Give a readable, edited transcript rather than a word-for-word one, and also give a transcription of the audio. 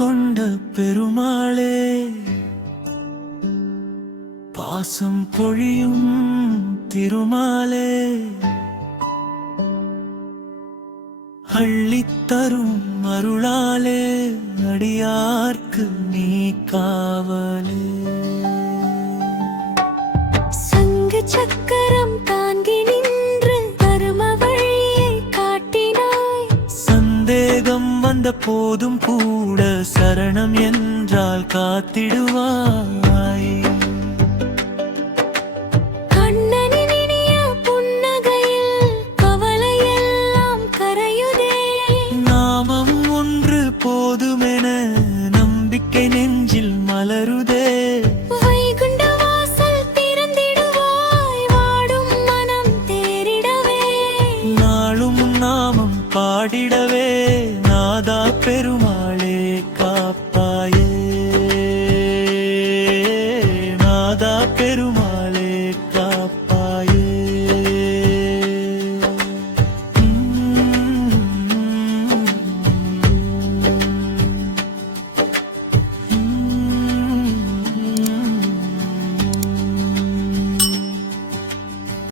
கொண்ட பெருமாளே, பாசம் பொழியும் திருமாலே, அள்ளித்தரும் அருளாலே அடியார்க்கு நீ காவலே. சங்கு சக்கரம் தாங்கி நின்று தரும வழியை காட்டினாய். சந்தேகம் வந்த போதும் கூட சரணம் என்றால் காத்திடுவாய்.